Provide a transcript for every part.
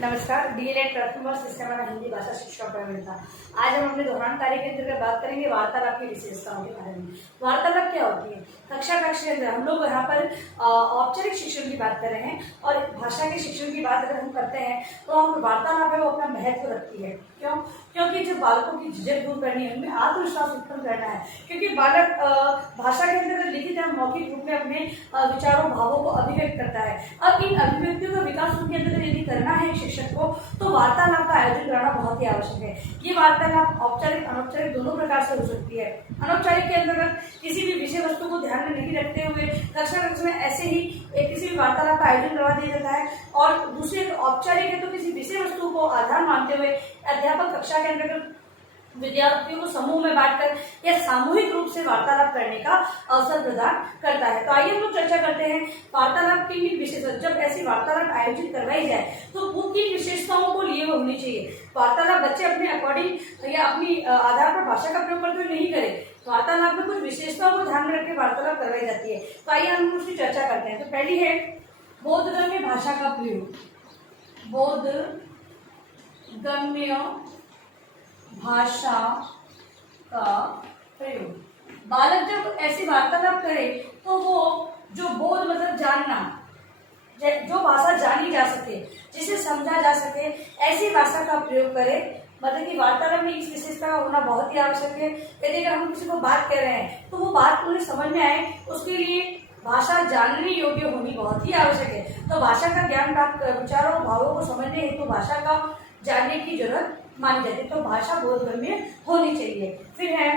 नमस्कार, डीएलएड प्रथम वर्ष सिस्टम हिंदी भाषा शिक्षा मिलता। आज हम अपने दोहरान कार्य के अंतर्गत बात करेंगे वार्तालाप की विशेषताओं के बारे में। वार्तालाप क्या होती है? कक्षा के अंदर हम लोग यहाँ पर औपचारिक शिक्षण की बात कर रहे हैं और भाषा के शिक्षण की बात अगर हम करते हैं तो हम वार्तालाप है वो अपना महत्व रखती है। क्यों? क्योंकि जो बालकों की झिझक दूर करनी है, उनमें आत्मविश्वास उत्पन्न करना है। क्योंकि बालक भाषा के अंदर लिखित या मौखिक रूप में अपने विचारों भावों को अभिव्यक्त करता है। अब इन अभिव्यक्तियों का विकास उनके अंदर यदि करना है शिक्षक को, तो वार्तालाप का आयोजन करना बहुत ही आवश्यक है। ये वार्तालाप औपचारिक अनौपचारिक दोनों प्रकार से हो सकती है। अनौपचारिक के अंतर्गत किसी भी विषय वस्तु को ध्यान में नहीं रखते हुए कक्षा में ऐसे ही किसी भी वार्तालाप का आयोजन करवा दिया जाता है, और दूसरे औपचारिक है तो किसी विषय वस्तु को आधार मानते हुए अध्यापक कक्षा के अंतर्गत विद्यार्थियों को समूह में बांटकर या सामूहिक रूप से वार्तालाप करने का अवसर प्रदान करता है। तो आइए हम लोग चर्चा करते हैं वार्तालाप की किन विशेषता। जब ऐसी वार्तालाप आयोजित करवाई जाए तो वो किन विशेषताओं को लिए हुए होनी चाहिए। वार्तालाप बच्चे अपने अकॉर्डिंग या अपनी आधार पर भाषा का प्रयोग करते हुए नहीं करें। वार्तालाप में कुछ विशेषताओं को ध्यान में रखकर वार्तालाप करवाई जाती है। तो आइए हम उसकी चर्चा करते हैं। तो पहली है बोधगम्य भाषा का प्रयोग। बोधगम्य भाषा का प्रयोग। बालक जब ऐसी वार्तालाप करे तो वो जो बोध मतलब जानना, जो भाषा जानी जा सके, जिसे समझा जा सके, ऐसी भाषा का प्रयोग करे। मतलब कि वार्तालाप में इस विशेषता का होना बहुत ही आवश्यक है। यदि अगर हम किसी को बात कर रहे हैं तो वो बात उन्हें समझ में आए, उसके लिए भाषा जानने योग्य होनी बहुत ही आवश्यक है। तो भाषा का ज्ञान प्राप्त, विचारों भावों को समझने हेतु तो भाषा का जानने की जरूरत मानी जाती है। तो भाषा बोधगम्य होनी चाहिए। फिर है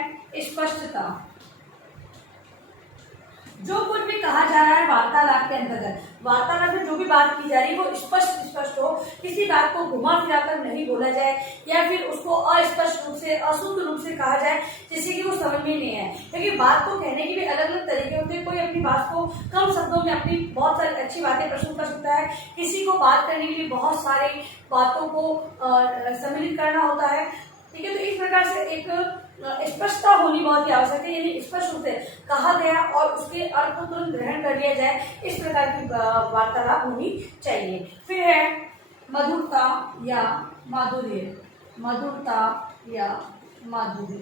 स्पष्टता। जो कुछ भी कहा जा रहा है वार्तालाप के अंतर्गत, वार्तालाप में जो भी बात की जा रही है वो स्पष्ट हो। किसी बात को घुमा फिराकर नहीं बोला जाए या फिर उसको अस्पष्ट रूप से, अशुद्ध रूप से कहा जाए जिससे कि वो समझ में नहीं आए। क्योंकि बात को कहने के भी अलग अलग तरीके होते हैं। कोई अपनी बात को कम शब्दों में अपनी बहुत सारी अच्छी बातें प्रस्तुत कर सकता है, किसी को बात करने के लिए बहुत सारी बातों को सम्मिलित करना होता है। ठीक है, तो इस प्रकार से एक स्पष्टता होनी बहुत ही आवश्यक है। यानी स्पष्ट रूप से कहा गया और उसके अर्थ को तुरंत ग्रहण कर लिया जाए, इस प्रकार की वार्तालाप होनी चाहिए। फिर है मधुरता या माधुर्य। मधुरता या माधुर्य।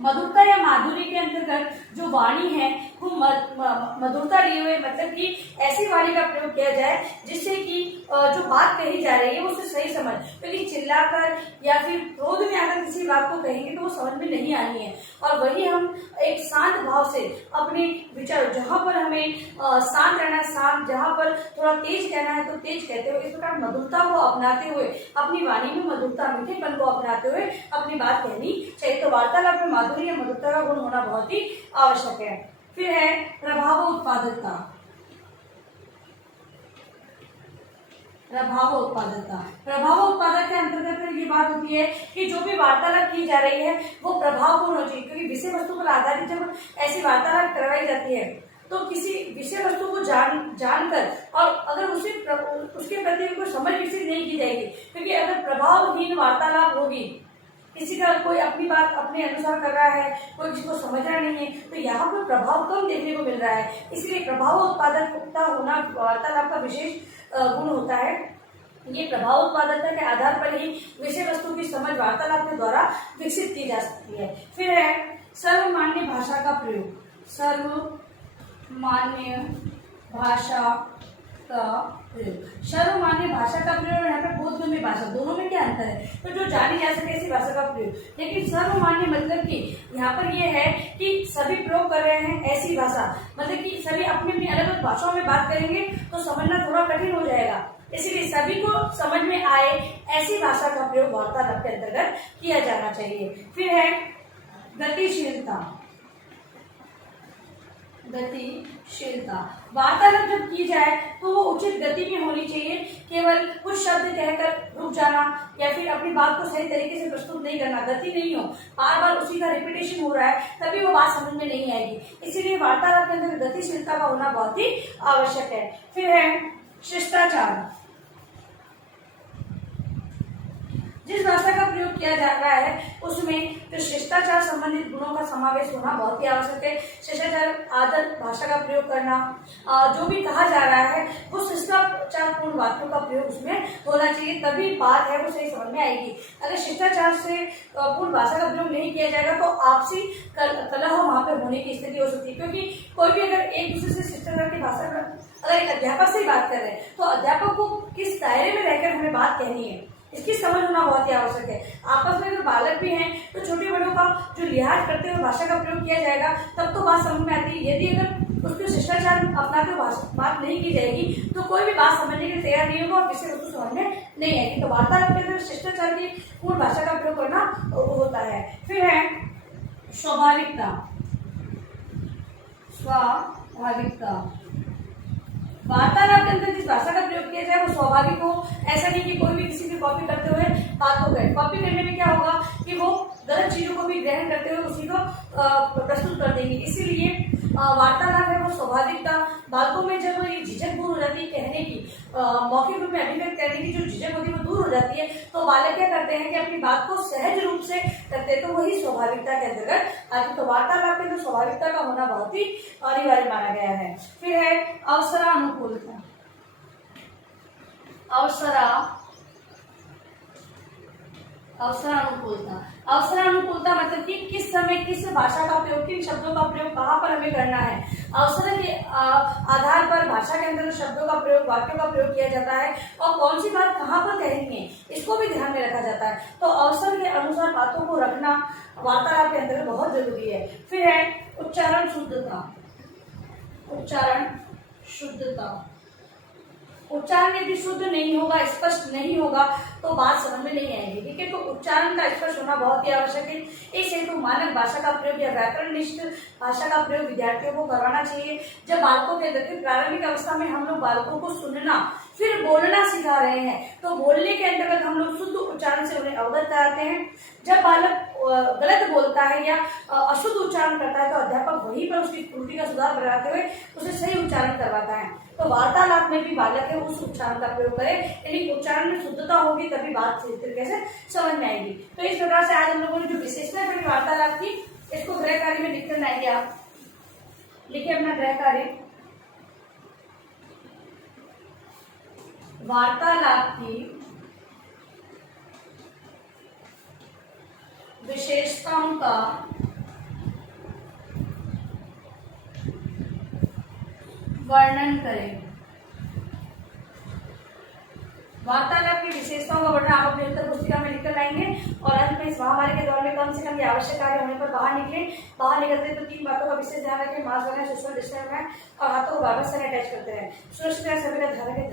मधुरता या माधुर्य के अंतर्गत जो वाणी है वो मधुरता लिए हुए, मतलब कि ऐसी वाणी का प्रयोग किया जाए जिससे कि जो बात कही जा रही है वो उसे सही समझ। क्योंकि चिल्लाकर या फिर क्रोध में आकर किसी बात को कहेंगे तो वो समझ में नहीं आनी है। और वही हम एक शांत भाव से अपने विचार, जहाँ पर हमें शांत रहना है शांत, जहाँ पर थोड़ा तेज कहना है तो तेज कहते हुए, इस प्रकार मधुरता को अपनाते हुए, अपनी वाणी में मधुरता, मीठेपन को अपनाते हुए अपनी बात कहनी चाहिए। तो वार्तालाप में माधुर्य या मधुरता का गुण होना बहुत ही आवश्यक है। फिर है प्रभाव उत्पादकता। प्रभाव उत्पादक के अंतर्गत ये बात होती है कि जो भी वार्तालाप की जा रही है वो प्रभावपूर्ण हो चाहिए। क्योंकि विषय वस्तु पर आधारित जब ऐसी वार्तालाप करवाई जाती है तो किसी विषय वस्तु को जानकर और अगर उसके प्रति कोई समझ विकसित नहीं की जाएगी। क्योंकि अगर प्रभावहीन वार्तालाप होगी, किसी का कोई अपनी बात अपने अनुसार कर रहा है, कोई किसी को समझ रहा नहीं है, तो यहाँ पर प्रभाव कम देखने को मिल रहा है। इसलिए प्रभाव उत्पादकता होना वार्तालाप का विशेष गुण होता है। ये प्रभाव उत्पादकता के आधार पर ही विषय वस्तु की समझ वार्तालाप के द्वारा विकसित की जा सकती है। फिर है सर्वमान्य भाषा का प्रयोग। सर्वमान्य भाषा का प्रयोग। सर्वमान्य भाषा का प्रयोग और यहाँ पे बोधगम्य भाषा, दोनों में क्या अंतर है? तो जो जानी जा सके ऐसी भाषा का प्रयोग। लेकिन सर्वमान्य मतलब कि यहाँ पर ये है कि सभी प्रयोग कर रहे हैं ऐसी भाषा, मतलब कि सभी अपनी अपनी अलग अलग भाषाओं में बात करेंगे तो समझना थोड़ा कठिन हो जाएगा। इसलिए सभी को समझ में आए ऐसी भाषा का प्रयोग वार्तालाप के अंतर्गत किया जाना चाहिए। फिर है गतिशीलता। वार्तालाप जब की जाए तो वो उचित गति में होनी चाहिए। केवल कुछ शब्द कहकर रुक जाना या फिर अपनी बात को सही तरीके से प्रस्तुत नहीं करना, गति नहीं हो, बार बार उसी का रिपीटेशन हो रहा है, तभी वो बात समझ में नहीं आएगी। इसीलिए वार्तालाप के अंदर गतिशीलता का होना बहुत ही आवश्यक है। फिर है शिष्टाचार। जिस भाषा का प्रयोग किया जा रहा है उसमें जो शिष्टाचार संबंधित गुणों का समावेश होना बहुत ही आवश्यक है। शिष्टाचार, आदर, भाषा का प्रयोग करना, जो भी कहा जा रहा है वो शिष्टाचार पूर्ण वाक्यों का प्रयोग उसमें होना चाहिए, तभी बात है वो सही समझ में आएगी। अगर शिष्टाचार से पूर्ण भाषा का प्रयोग नहीं किया जाएगा तो आपसी कलह वहां पे होने की स्थिति हो सकती है, क्योंकि कोई भी अगर एक दूसरे से शिष्टाचार की भाषा का, अगर एक अध्यापक से ही बात कर रहे हैं तो अध्यापक को किस दायरे में रहकर हमें बात कहनी है इसकी समझ होना बहुत ही आवश्यक है। आपस में अगर बालक भी हैं तो छोटे बड़ों का जो लिहाज करते हुए भाषा का प्रयोग किया जाएगा तब तो बात समझ में आती है। यदि अगर उसके शिष्टाचार अपनाते हुए बात नहीं की जाएगी तो कोई भी बात समझने के लिए तैयार नहीं होगा और किसी उसको समझ में नहीं आएगी। तो वार्तालाप के अंदर शिष्टाचार की पूर्ण भाषा का प्रयोग करना होता है। फिर है स्वाभाविकता। स्वाभाविकता वार्तालाप के अंदर जिस भाषा का प्रयोग किया जाए वो स्वाभाविक हो। ऐसा नहीं कि कोई भी किसी की कॉपी करते हुए बात हो गए। कॉपी करने में क्या होगा कि वो गलत चीजों को भी ग्रहण करते हुए उसी को प्रस्तुत कर देंगे। इसीलिए वार्तालाप है वो स्वाभाविकता। बालकों में जब ये झिझक दूर हो जाती है कहने की, मौखिक रूप में अभिव्यक्त करने की जो झिझक होती है वो दूर हो जाती है, तो बालक क्या करते हैं कि अपनी बात को सहज रूप से करते हैं, तो वही स्वाभाविकता के अंतर्गत आती। तो वार्तालाप के अंदर स्वाभाविकता का होना बहुत ही अनिवार्य माना गया है। फिर है अवसरानुकूलता। अवसरानुकूलता मतलब कि किस समय किस भाषा का प्रयोग, किन शब्दों का प्रयोग कहाँ पर हमें करना है। अवसर के आधार पर भाषा के अंदर शब्दों का प्रयोग, वाक्यों का प्रयोग किया जाता है और कौन सी बात कहाँ पर कहनी है इसको भी ध्यान में रखा जाता है। तो अवसर के अनुसार बातों को रखना वार्तालाप के अंदर बहुत जरूरी है। फिर है उच्चारण शुद्धता। उच्चारण यदि शुद्ध नहीं होगा, स्पष्ट नहीं होगा तो बात समझ में नहीं आएगी। ठीक है, तो उच्चारण का स्पष्ट होना बहुत ही आवश्यक है। इस हेतु मानक भाषा का प्रयोग या व्याकरणनिष्ठ भाषा का प्रयोग विद्यार्थियों को करवाना चाहिए। जब बालकों के अंदर प्रारंभिक अवस्था में हम लोग बालकों को सुनना फिर बोलना सिखा रहे हैं, तो बोलने के अंतर्गत हम लोग शुद्ध उच्चारण से उन्हें अवगत कराते हैं। जब बालक गलत बोलता है या अशुद्ध उच्चारण करता है तो अध्यापक वहीं पर उसकी त्रुटि का सुधार कराते हुए उसे सही उच्चारण करवाता है। तो वार्तालाप में भी बालक है उस उच्चारण का प्रयोग करे, यानी उच्चारण में शुद्धता होगी तभी बात सही तरीके से समझ में आएगी। तो इस प्रकार से आज हम लोगों ने जो विशेषता पढ़ी वार्तालाप की, इसको गृह कार्य में लिख कर लाएंगे। आप लिखिए अपना गृह कार्य। वार्तालाप की विशेषताओं का वर्णन करें। वार्तालाप की विशेषताओं का वर्णन आप अपने उत्तर पुस्तिका में लिखकर लाएंगे और अंत में इस महामारी के दौर में कम से कम ये आवश्यक कार्य होने पर बाहर निकले। बाहर निकलते तो 3 बातों का विशेष ध्यान रखें। मास्क लगाएं, सोशल डिस्टेंस बनाएं और हाथों को बार-बार सैनिटाइज करते रहें। सुरक्षित रहें, सभी का ध्यान रखें।